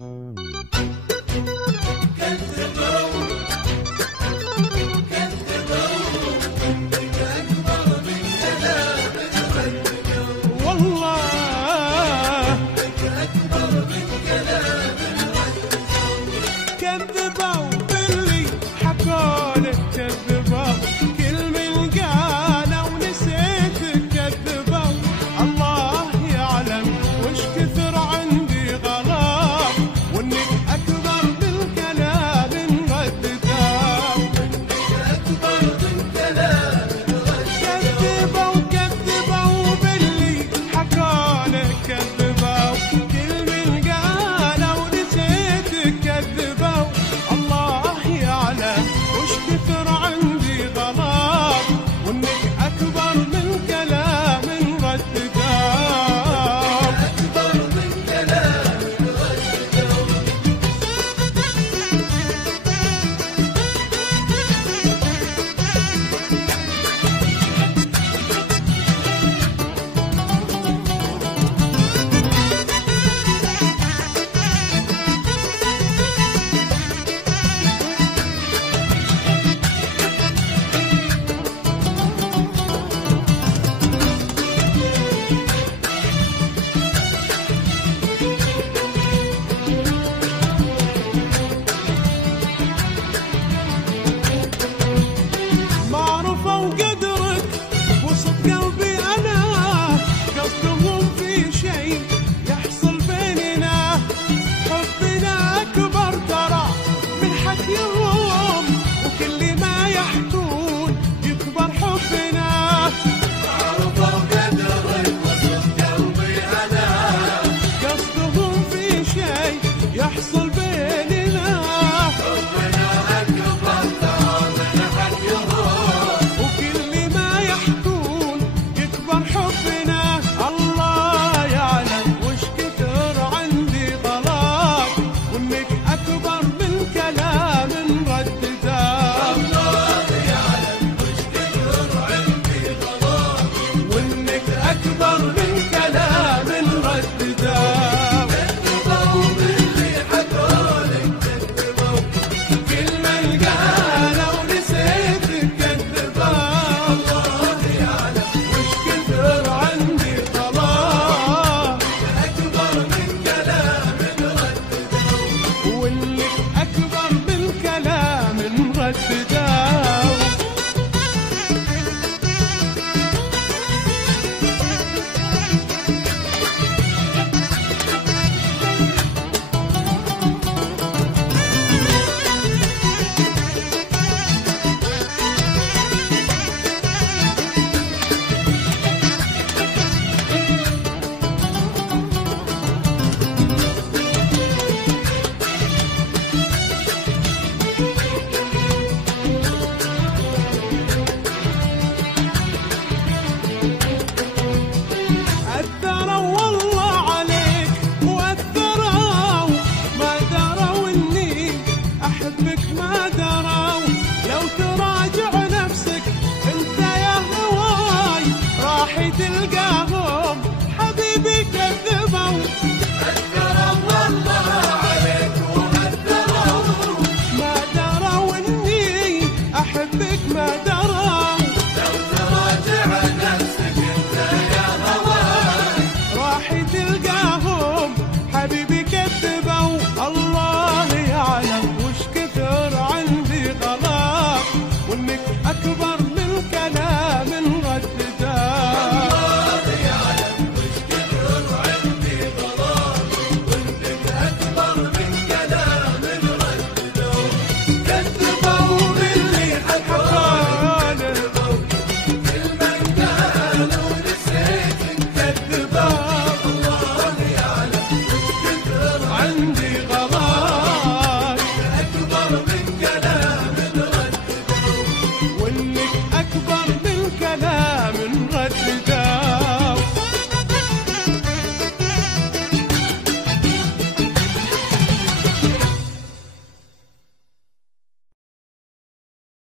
كذبوا باللي حكولك، كذبوا كل من قالوا ونسيتك، كذبوا الله يعلم وش كثر عندي غلط، وانك اكبر بالكلام مرددوا، اكبر بالكلام مرددوا. كذبوا باللي حكولك، كذبوا كل من قالوا ونسيتك، كذبوا الله يعلم وش كثر عندي غلط، وانك اكبر من كلام مرددوا، اكبر من كلام مرددوا. ما عرفوا قدرك وصف قلبي أنا، قصدهم في شيء يحصل بيننا، حبنا أكبر ترى من حكيهم، وكل ما يحكون يكبر حبنا. ما عرفوا قدرك وصف قلبي أنا، قصدهم في شيء يحصل